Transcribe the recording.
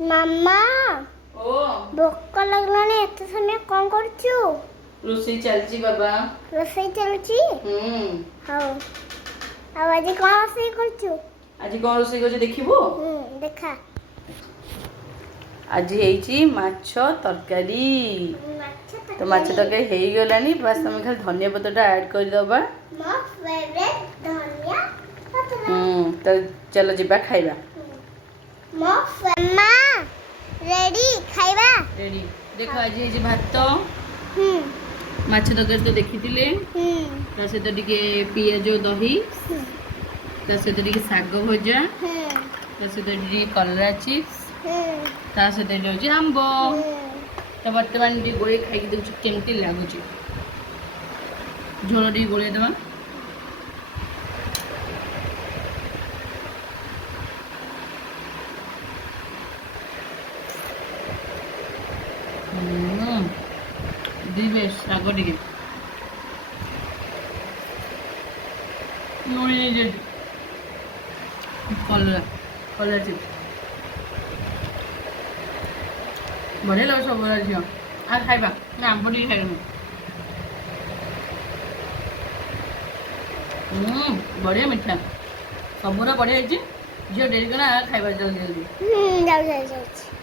ମାମା ଓ ଭୋକ ଲାଗିଲାଣି ଏତେ ସମୟ କଣ କରୁଛୁ? ରୋଷେଇ ଚାଲିଛି ବାବା। ରୋଷେଇ ଚାଲିଛି? ହଉ। ଆଉ ଆଜି କଣ ରୋଷେଇ କରୁଛୁ? ଆଜି କଣ ରୋଷେଇ କରୁଛି ଦେଖିବୁ? ଦେଖା। ଆଜି ହେଇଛି ମାଛ ତରକାରୀ। ତ ମାଛ ତରକାରୀ ହେଇଗଲାଣି, ବାସ୍ ତମେ ଖାଲି ଧନିଆ ପତ୍ରଟା ଆଡ୍ କରିଦବା। ମୋ ଫେଭରେଟ ଧନିଆ ପତ୍ର। ତ ଚାଲ ଯିବା ଖାଇବା। ମୋ ମା ରେଡି ଖାଇବା ରେଡି। ଦେଖ ଆଜି ହେଇଛି ଭାତ, ମାଛ ତରକାରୀ ତ ଦେଖିଥିଲେ, ତା ସହିତ ଟିକେ ପିଆଜ ଦହି, ତା ସହିତ ଟିକେ ଶାଗ ଭଜା, ତା ସହିତ ଟିକେ କଲରା ଚିପ୍ସ, ତା ସହିତ ଏଠି ହେଉଛି ଆମ୍ବ। ତ ବର୍ତ୍ତମାନ ଟିକେ ଗୋଳେଇ ଖାଇକି ଦେଉଛି କେମିତି ଲାଗୁଛି। ଝୋଳ ଟିକେ ଗୋଳେଇ ଦେବା। ଦି ବେଶ ଶାଗ ଟିକେ ଲୁଣି ନେଇଯାଇଛି। କଲରା ଚିପ୍ସ ବଢ଼ିଆ ଲାଗୁଛି ସବୁବେଳେ ଝିଅ। ଆଉ ଖାଇବା ନା ଆମ୍ବ ଟିକେ ଖାଇବୁ। ବଢ଼ିଆ ମିଠା, ସବୁର ବଢ଼ିଆ ହେଇଛି। ଝିଅ ଡେରି କଲା, ଖାଇବା ଜଲ୍ଦି ଜଲ୍ଦି। ଯାଉଛି।